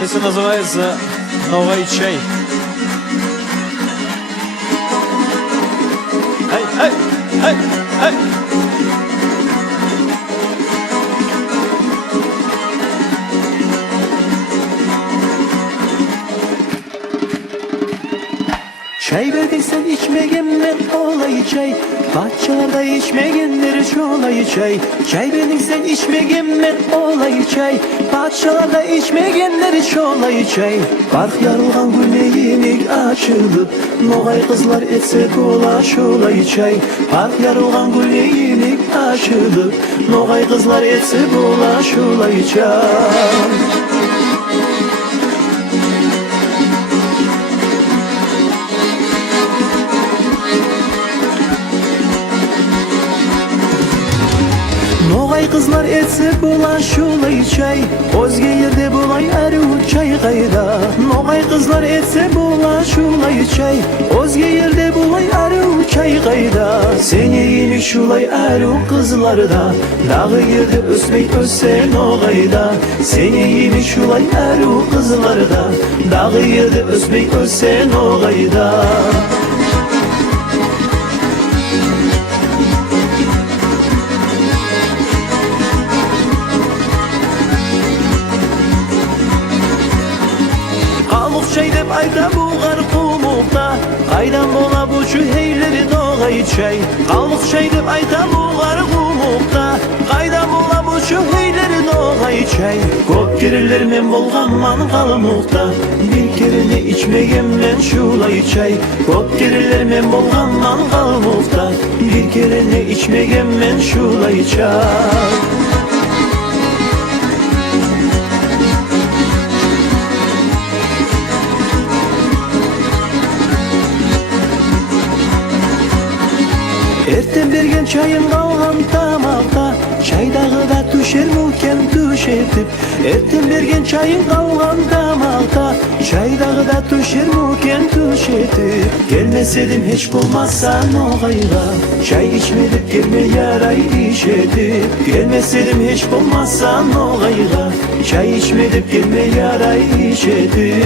Песня называется «Новый чай». Эй, эй, эй, эй. Çay verdiysen içmegen ben olayı çay. Bahçelerde içmegenleri çoğulayı çay. Çay verdiysen içmegen ben olayı çay. Bahçelerde içmegenleri çoğulayı çay. Bark yarılgan güneyinik açılıp Noğay kızlar etsek ola şolayı çay. Bark yarılgan güneyinik açılıp Noğay kızlar etsek ola şolayı çay. Noğay kızlar etse bulan şulay çay. Özge yerde bulay arı çay kayda. Noğay kızlar etse bulan şulay çay. Özge yerde bulay arı çay kayda. Seni yemiş şulay arı kızlarda. Dağı yerde ösmey össe noğayda. Seni yemiş şulay arı kızlarda. Dağı yerde ösmey össe noğayda. Çay dep ayda buğar kumukta. Aydan bola bu çüheyleri doğayı çay. Kalmuk çay dep ayda buğar kumukta. Aydan bola bu çüheyleri doğayı çay. Kop girirler men bolgamman kalmukta. Bir kere ne içmegemlen şulayı çay. Kop girirler men bolgamman kalmukta. Bir kere ne içmegemlen şulayı çay. Erten bergen çayın kalgan tamakta. Çaydağı da düşer muken düşetip. Erten bergen çayın kalgan tamakta. Çaydağı da düşer muken düşetip. Gelmesedim hiç bulmazsa noğayla. Çay içmedip gelme yaray işetip. Gelmesedim hiç bulmazsa noğayla. Çay içmedip gelme yaray işetip.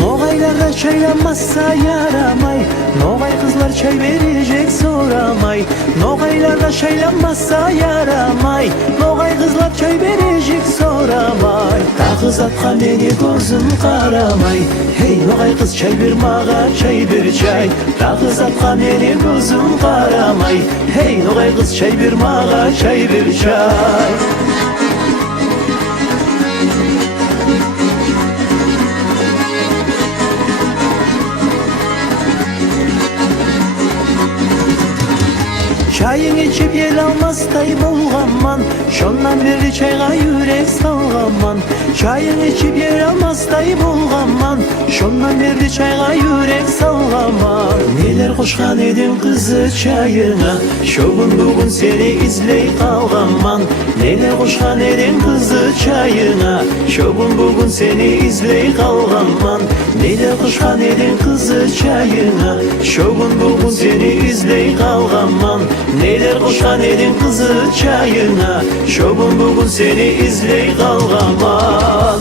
Noğaylarda çaylanmazsa yaramay. Noğay kızlar çay verecek soramay. Noğaylarda çaylanmazsa yaramay. Noğay kızlar çay verecek soramay. Ta kız atkan beni gözüm karamay. Hey noğay kız çay bir mağa çay bir çay. Ta kız atkan beni gözüm karamay. Hey noğay kız çay bir mağa çay bir çay. Çayın içip yel almazday bulgamman. Şondan beri çayga yürek salgamman. Çayın içip yel almazday bulgamman. Şondan beri çayga yürek salgamman. Neler koşkan edin kızı çayına. Şogun bugün seni izley kalgamman. Neler koşkan edin kızı çayına. Şogun bugün seni izley kalgamman. Neler koşkan edin kızı çayına. Şogun bugün seni izley kalgamman. Neler koşan edin kızı çayına. Şogun bugün seni izley kalgaman.